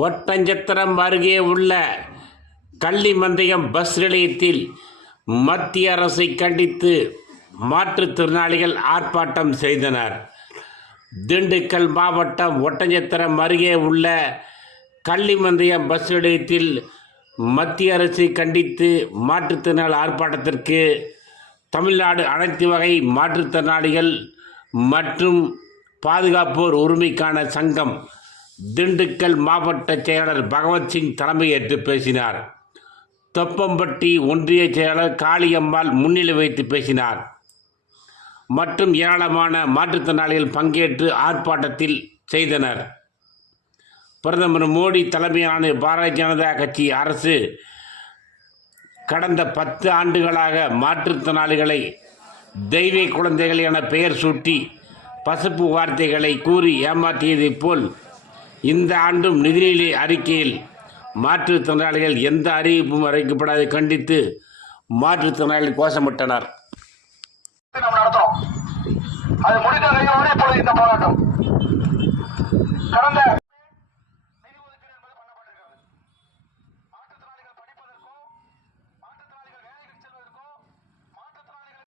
ஒட்டஞ்சத்திரம் அருகே உள்ள கள்ளிமந்தயம் பஸ் நிலையத்தில் மத்திய அரசை கண்டித்து மாற்றுத்திறனாளிகள் ஆர்ப்பாட்டம் செய்தனர். திண்டுக்கல் மாவட்டம் ஒட்டஞ்சத்திரம் அருகே உள்ள கள்ளிமந்தயம் பஸ் நிலையத்தில் மத்திய அரசை கண்டித்து மாற்றுத்திறனாளி ஆர்ப்பாட்டத்திற்கு தமிழ்நாடு அனைத்து வகை மாற்றுத்திறனாளிகள் மற்றும் பாதுகாப்போர் உரிமைக்கான சங்கம் திண்டுக்கல் மாவட்ட செயலாளர் பகவத்சிங் தலைமையேற்று பேசினார். தொப்பம்பட்டி ஒன்றிய செயலாளர் காளியம்மாள் முன்னிலை வைத்து பேசினார். மற்றும் ஏராளமான மாற்றுத்திறனாளிகள் பங்கேற்று ஆர்ப்பாட்டத்தில் செய்தனர். பிரதமர் மோடி தலைமையிலான பாரதிய ஜனதா கட்சி அரசு கடந்த பத்து ஆண்டுகளாக மாற்றுத்திறனாளிகளை தெய்வ குழந்தைகள் என பெயர் சூட்டி பசுப்பு வார்த்தைகளை கூறி ஏமாற்றியதைப் போல் இந்த ஆண்டும் நிதிநிலை அறிக்கையில் மாற்றுத்திறனாளிகள் எந்த அறிவிப்பும் அறிவிக்கப்படாத கண்டித்து மாற்றுத்திறனாளிகள் கோஷமிட்டனர். அது முடிந்த கையோடு இப்பொழுது இந்த போராட்டம். கடந்த